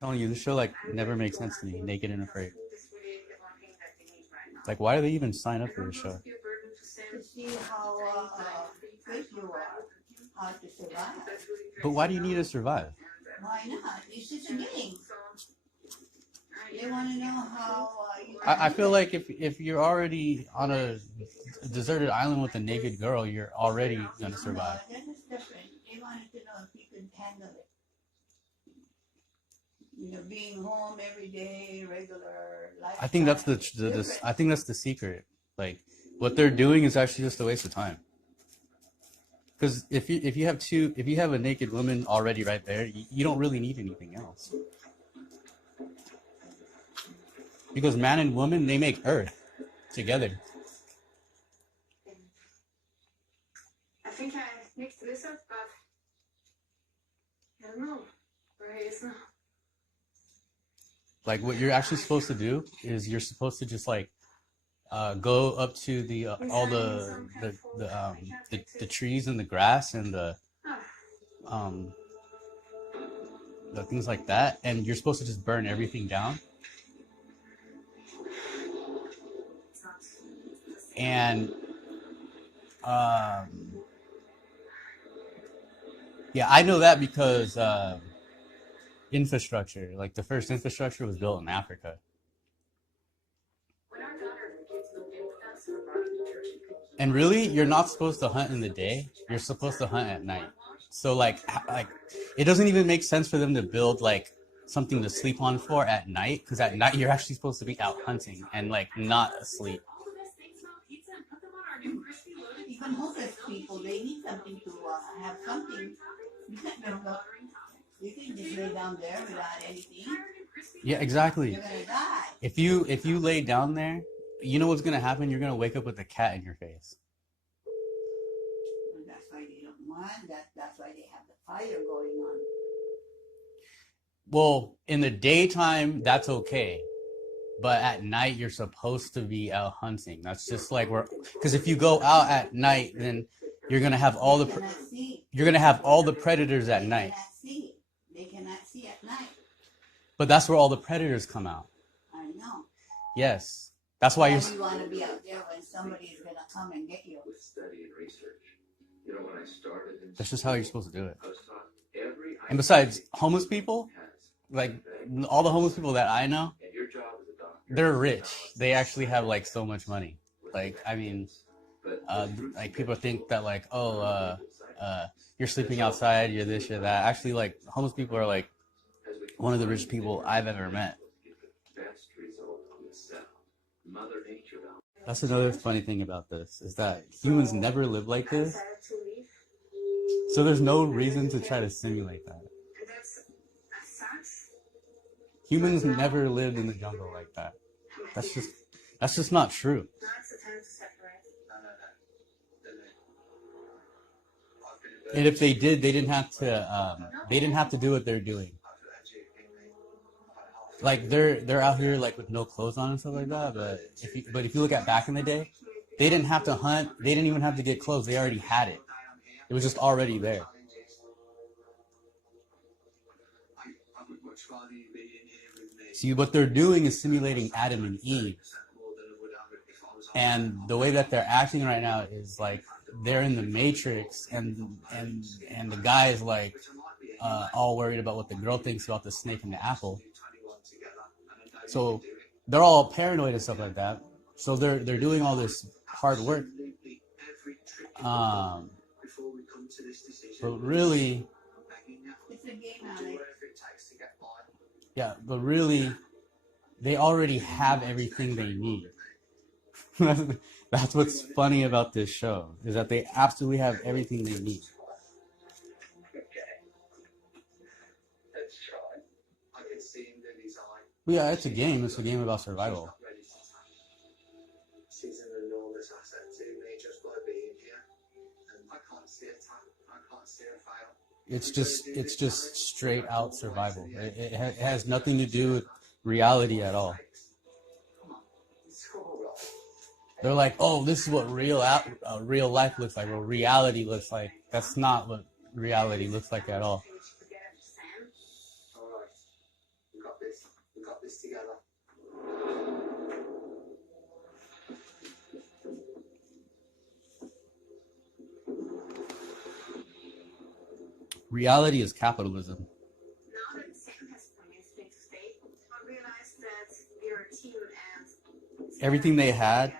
Telling you, this show like never makes sense to me. Naked and Afraid. Like, why do they even sign up for this show? To see how fit you are, how to survive. But why do you need to survive? Why not? It's just a game. They want to know how you I can do feel it. like if you're already on a deserted island with a naked girl, you're already gonna No, survive. that is different. They wanted to know if you could handle it. You know, being home every day, regular I think that's lifestyle. the, It's the, the different. I think that's the secret. Like, what they're doing is actually just a waste of time. Because if you have a naked woman already right there, you don't really need anything else. Because man and woman, they make Earth together. I think I mixed this up, but I don't know where he is now. Like what you're actually supposed to do is you're supposed to just like go up to the all the trees and the grass and um the things like that, and you're supposed to just burn everything down. And um, yeah, I know that because infrastructure, like the first infrastructure was built in Africa. And really, you're not supposed to hunt in the day. You're supposed to hunt at night. So like it doesn't even make sense for them to build like something to sleep on for at night because at night you're actually supposed to be out hunting and like not asleep. Even homeless people, they need something to have something. You can't you can just lay down there without anything. Yeah, exactly. You're gonna die. If you lay down there, you know what's gonna happen? You're gonna wake up with a cat in your face. And that's why they don't want that. That's why they have the fire going on. Well, in the daytime, that's okay. But at night, you're supposed to be out hunting. That's just like we're, because if you go out at night, then you're gonna have all They the cannot see. you're gonna have all the predators at They night. cannot see. They cannot see at night. But that's where all the predators come out. I know. Yes, that's why Why you're. do you want to be out there when somebody is gonna come and get you? With study and research. You know, when I started in That's just how you're supposed to do it. I was taught every And besides, homeless idea people, has like and all the homeless people that I know, your job as a doctor. they're rich. They actually have like so much money. Like I mean, like people think that like you're sleeping outside, you're this, you're that. Actually, like homeless people are like one of the richest people I've ever met. Best result on the cell. Mother Nature. That's another funny thing about this is that humans never live like this, so there's no reason to try to simulate that. Humans never lived in the jungle like that. That's just not true. And if they did, they didn't have to do what they're doing. Like they're out here like with no clothes on and stuff like that. But if you look at back in the day, they didn't have to hunt. They didn't even have to get clothes. They already had it. It was just already there. See, what they're doing is simulating Adam and Eve. And the way that they're acting right now is like they're in the Matrix, and the guy is like all worried about what the girl thinks about the snake and the apple. So they're all paranoid and stuff like that. So they're doing all this hard work. Um, but really, It's a game, Alex. yeah, but really, they already have everything they need. That's what's funny about this show is that they absolutely have everything they need. Let's try. I can see in Lily's eye. But yeah, it's a game. It's a game about survival. She's an enormous asset to me just by being here. And I can't see a time. I can't see a fail. It's just straight out survival. It has nothing to do with reality at all. It's all right. They're like, oh, this is what real life looks like, or reality looks like. That's not what reality looks like at all. All right. this together. Reality is capitalism. Now that Sam has promised me to stay, I realized that we're a team and Everything they had,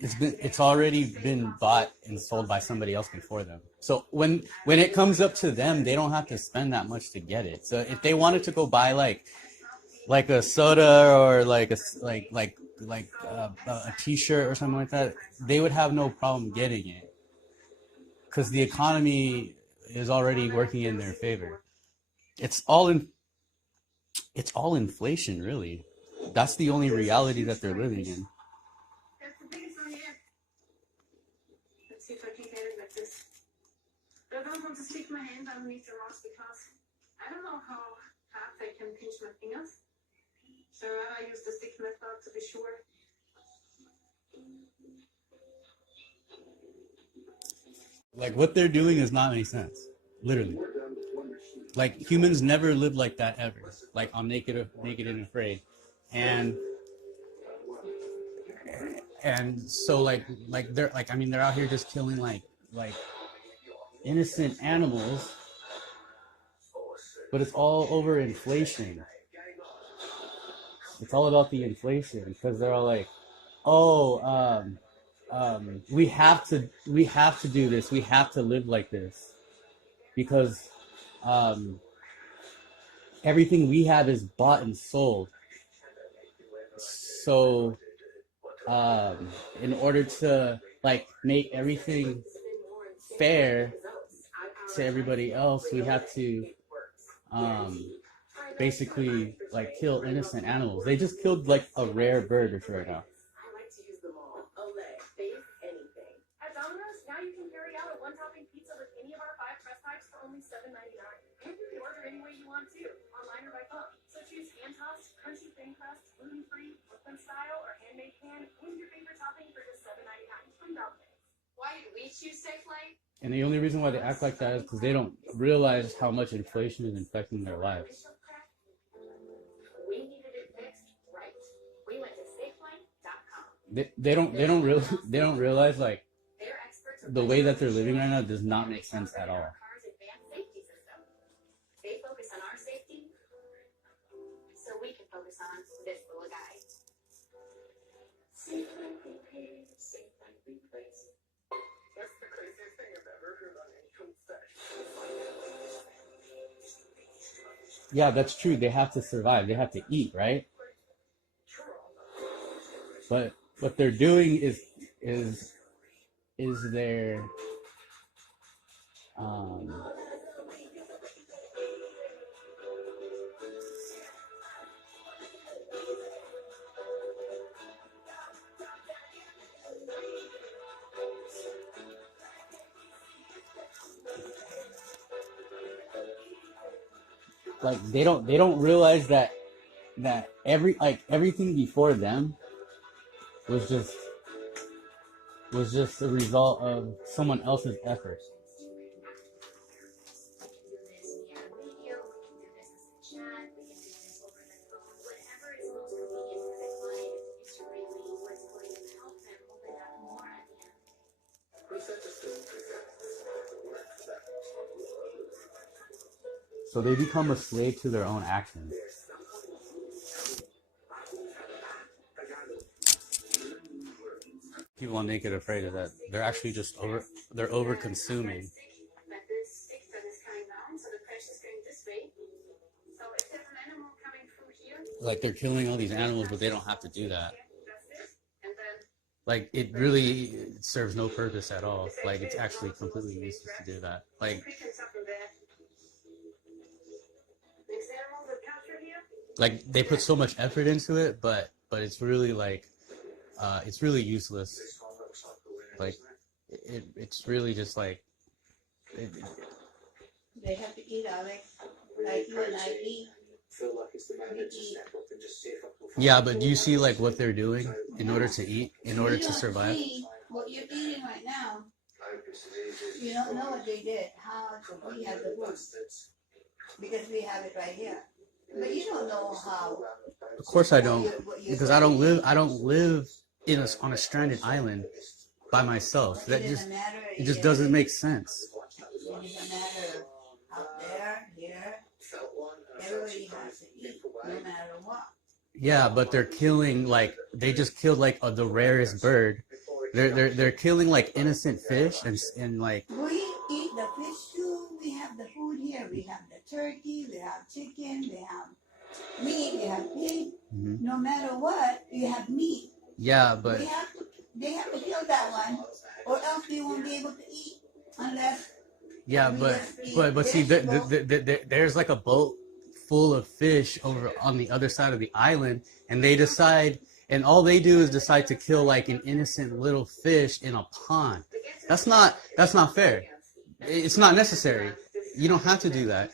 it's already been bought and sold by somebody else before them. So when it comes up to them, they don't have to spend that much to get it. So if they wanted to go buy like a soda or like a t-shirt or something like that, they would have no problem getting it because the economy is already working in their favor. It's all inflation, really. That's the only reality that they're living in. that's the biggest one yet. Let's see if I can get it like this. I don't want to stick my hand underneath the rocks because I don't know how hard I can pinch my fingers. So I use the stick method to be sure. Like what they're doing does not make sense. Literally. Like humans never lived like that ever. Like on Naked and Afraid. And so they're like, I mean, they're out here just killing like innocent animals, but it's all over inflation. It's all about the inflation because they're all like, oh, we have to do this. We have to live like this because everything we have is bought and sold. So in order to like make everything fair to everybody else, we have to basically like kill innocent animals. They just killed like a rare bird or right now. I like to use them all. A leg, face, anything. At Domino's, now you can carry out a one-topping pizza with any of our 5 crust types for only $7.99. And you can order any way you want to, online or by phone. So choose hand-tossed, crunchy thin crust, gluten-free, Brooklyn style, or handmade pan, and your favorite topping for just $7.99 from Domino's. Why did we choose Safe Light? And the only reason why they act like that is because they don't realize how much inflation is infecting their lives. We needed it fixed right. We went to safelight.com. They don't realize like Their experts are the way that they're living right now does not make sense at all. car's advanced safety system. They focus on our safety, so we can focus on this little guy. Safe Light Repair, Safe Light Replace. That's the craziest thing I've ever heard on any confession. Yeah, that's true. They have to survive. They have to eat, right? But what they're doing is their like they don't realize that everything before them was just a result of someone else's effort. So they become a slave to their own actions. People on Naked Afraid of that they're actually just over consuming. But this stick that is coming down, so the pressure is going this way. So if there's an animal coming through here, Like they're killing all these animals, but they don't have to do that. that's this, and then Like it really serves no purpose at all. Like it's actually completely useless to do that. Like quick and stuff in there. Next animal that captured here. they put so much effort into it, but it's really like it's really useless. Like it's really just like They have to eat, Alex. Like you and I eat. Feel like it's the man that just step up and just see if I can find yeah, but do you see like what they're doing in order to eat, in order You to don't survive? see what you're eating right now. You don't know what they did, how we have the food. Because we have it right here. But you don't know how. Of course I don't, what you're because gonna eat. I don't live on a stranded island by myself. That It just doesn't matter. it just doesn't make sense. It doesn't matter out there, here. Everybody has to eat, no matter what. Yeah, but they're killing like they just killed like the rarest bird. They're killing like innocent fish and like We eat the fish too. We have the food here. We have the turkey. We have chicken. We have meat. We have pig. Mhm. No matter what, we have meat. Yeah, but They have to kill that one, or else we won't be able to eat unless. yeah, but see, there's like a boat full of fish over on the other side of the island, and they decide, and all they do is decide to kill like an innocent little fish in a pond. That's not fair. It's not necessary. You don't have to do that.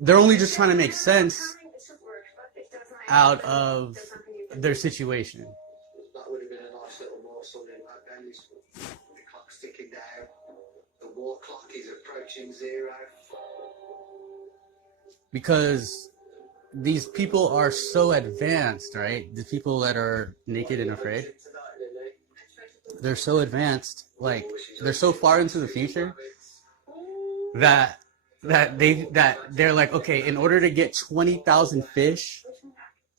They're only just trying to make sense out of their situation. That would have been a nice little morsel in that game. The clock's ticking down. The war clock is approaching 0. Because these people are so advanced, right? The people that are naked and afraid, they're so advanced, like they're so far into the future that they're like, okay, in order to get 20,000 fish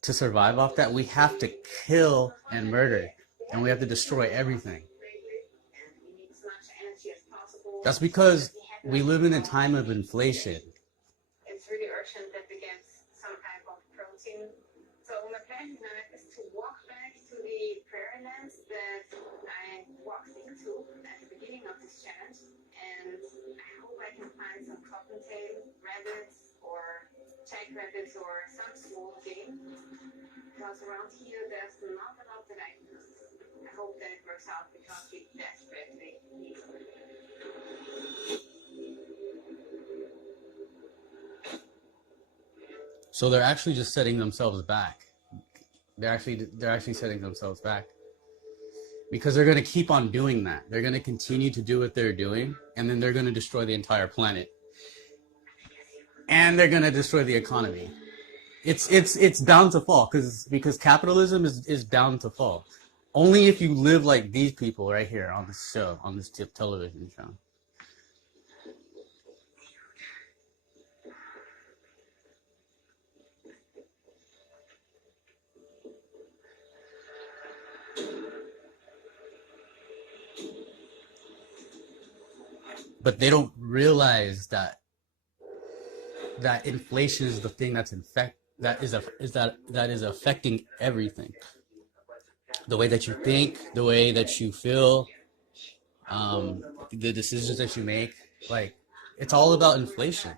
to survive off that, we have to kill and murder, and we have to destroy everything. That's because we live in a time of inflation. It's really urgent that we get some type of protein. So my plan now is to walk back to the prairie lands that I walked into at the beginning of this challenge, and I hope I can find some cottontail rabbits or jackrabbits or some small game. Because around here there's not a lot that I can do. I hope that it works out because we desperately need it. So they're actually just setting themselves back. They're actually setting themselves back because they're going to keep on doing that. They're going to continue to do what they're doing, and then they're going to destroy the entire planet, and they're going to destroy the economy. It's bound to fall because capitalism is bound to fall. Only if you live like these people right here on this show, on this television show. But they don't realize that inflation is the thing that is affecting everything. The way that you think, the way that you feel, the decisions that you make, like it's all about inflation.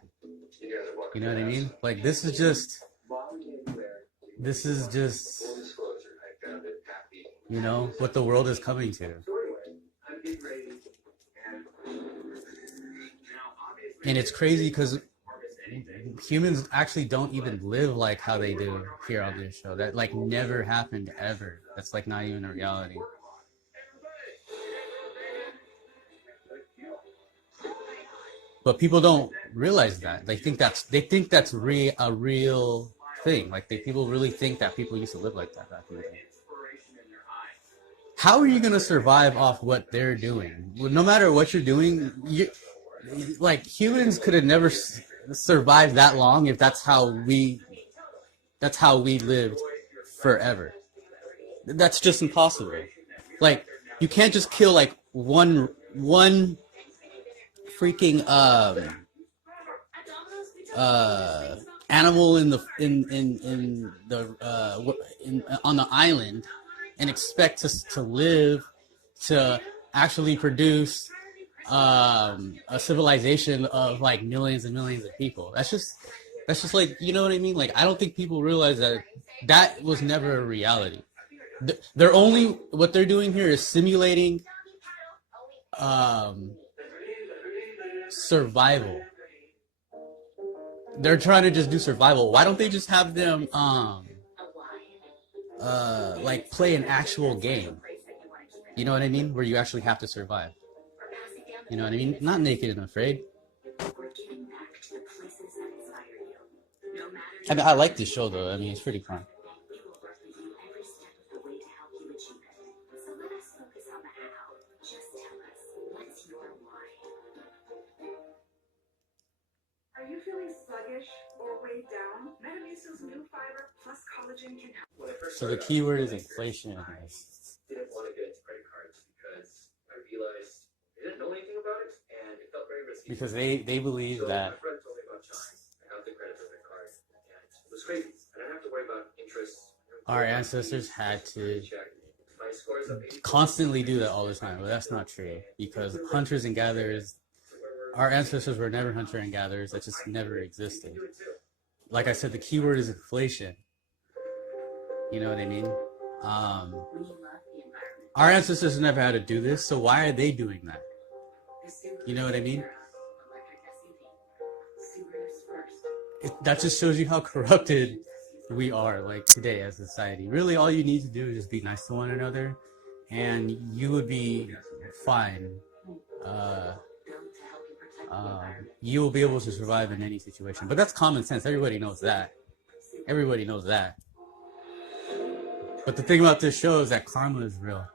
You know what I mean? Like this is just what the world is coming to. And it's crazy because humans actually don't even live like how they do here on this show. That like never happened ever. That's like not even a reality. But people don't realize that. They think that's a real thing. Like people really think that people used to live like that back in the day. How are you gonna survive off what they're doing? No matter what you're doing, like humans could have never survived that long if that's how we lived forever. That's just impossible. Like you can't just kill like one freaking animal on the island and expect us to live to actually produce a civilization of like millions and millions of people. That's just like, you know what I mean? Like I don't think people realize that was never a reality. What they're doing here is simulating survival. They're trying to just do survival. Why don't they just have them like play an actual game? You know what I mean? Where you actually have to survive. You know what I mean? Not naked and afraid. I mean, I like this show though. I mean, it's pretty fun. We will work with you every step of the way to help you achieve it. So let us focus on the how. Just tell us, what's your why? Are you feeling sluggish or weighed down? Metamucil's new fiber plus collagen can help. When I first So the started out, key word is inflation. I didn't want to get into credit cards because I realized I didn't know anything about it and it felt very risky. Because they believe So that my friend told me about Chime. I got the credit debit card and it was crazy. I didn't have to worry about interest. our ancestors had to My score is up 84. constantly do that all the time, but that's not true because hunters and gatherers, our ancestors were never hunter and gatherers. That just never existed. Like I said, the key word is inflation. You know what I mean? We love the environment. Our ancestors never had to do this, so why are they doing that? The Subaru You know what I mean? electric SUV. Subaru's first. That just shows you how corrupted we are, like today as a society. Really, all you need to do is just be nice to one another, and you would be fine. Built to help you protect the environment. You will be able to survive in any situation. But that's common sense. Everybody knows that. Everybody knows that. But the thing about this show is that karma is real.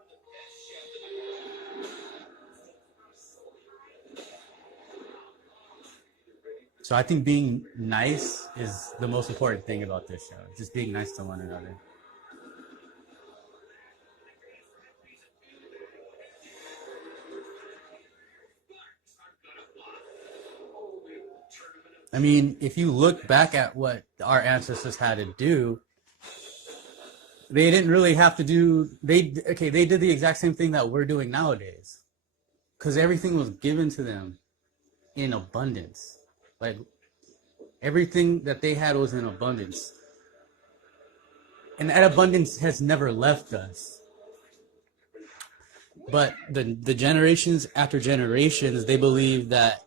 So I think being nice is the most important thing about this show. Just being nice to one another. I mean, if you look back at what our ancestors had to do, they didn't really have to do, they did the exact same thing that we're doing nowadays. Because everything was given to them in abundance. Like, everything that they had was in abundance. And that abundance has never left us. But the generations after generations, they believe that,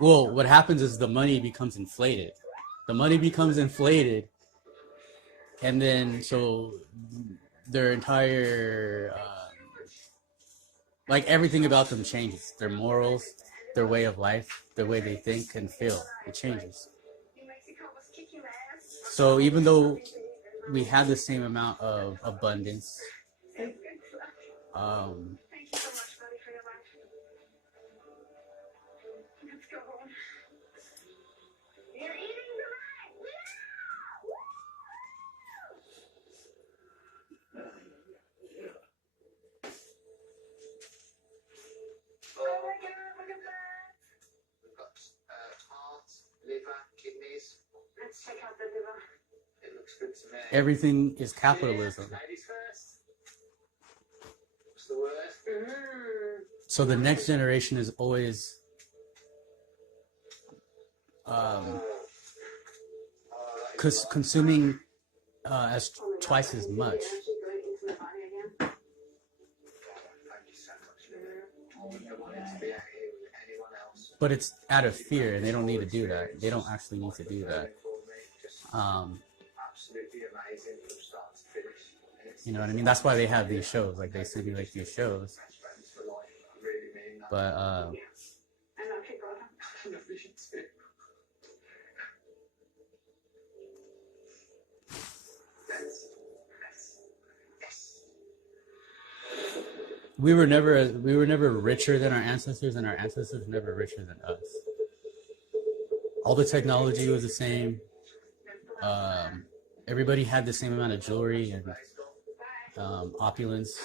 well, what happens is the money becomes inflated. The money becomes inflated, and then so their entire, like everything about them changes. Their morals, their way of life, the way they think and feel, it changes. So even though we have the same amount of abundance, Thank you so much, buddy, for your life. Let's go home. You're eating tonight. Oh my God, look at that. We've got heart, liver, kidneys. Let's check out the liver. It looks good to me. everything is capitalism. Ladies first. What's the word? So the next generation is always consuming as twice as much. Energy going into the body again. Thank you so much, Liver. I wouldn't want it to be out here with anyone else. But it's out of fear, and they don't need to do that. They don't actually need to do that. Just Um, absolutely amazing from start to finish. And it's you know what I mean? That's why they have these shows. Like they simulate these shows. friends for life. I really mean that. But I love you, brother. I love you too. Yes. we were never richer than our ancestors, and our ancestors were never richer than us. All the technology was the same. Everybody had the same amount of jewelry and opulence.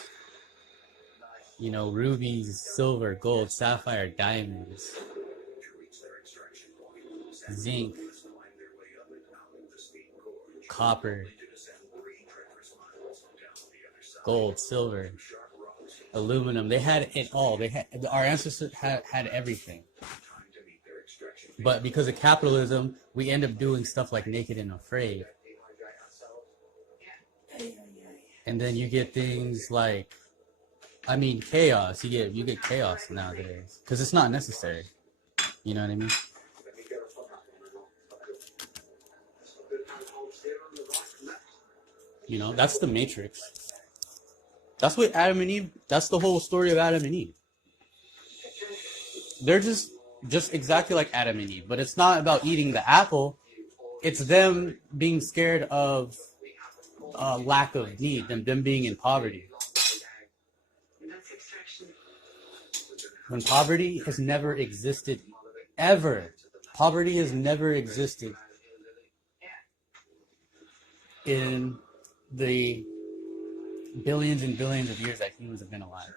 You know, rubies, silver, gold, sapphire, diamonds, zinc, copper, gold, silver, aluminum. They had it all. Our ancestors had everything. But because of capitalism, we end up doing stuff like Naked and Afraid. And then you get things like, I mean, chaos. You get chaos nowadays because it's not necessary. You know what I mean? You know, that's the Matrix. That's what Adam and Eve. That's the whole story of Adam and Eve. They're just just exactly like Adam and Eve. But it's not about eating the apple. It's them being scared of lack of need, them being in poverty. That's extraction. When poverty has never existed, ever. Poverty has never existed in the billions and billions of years that humans have been alive.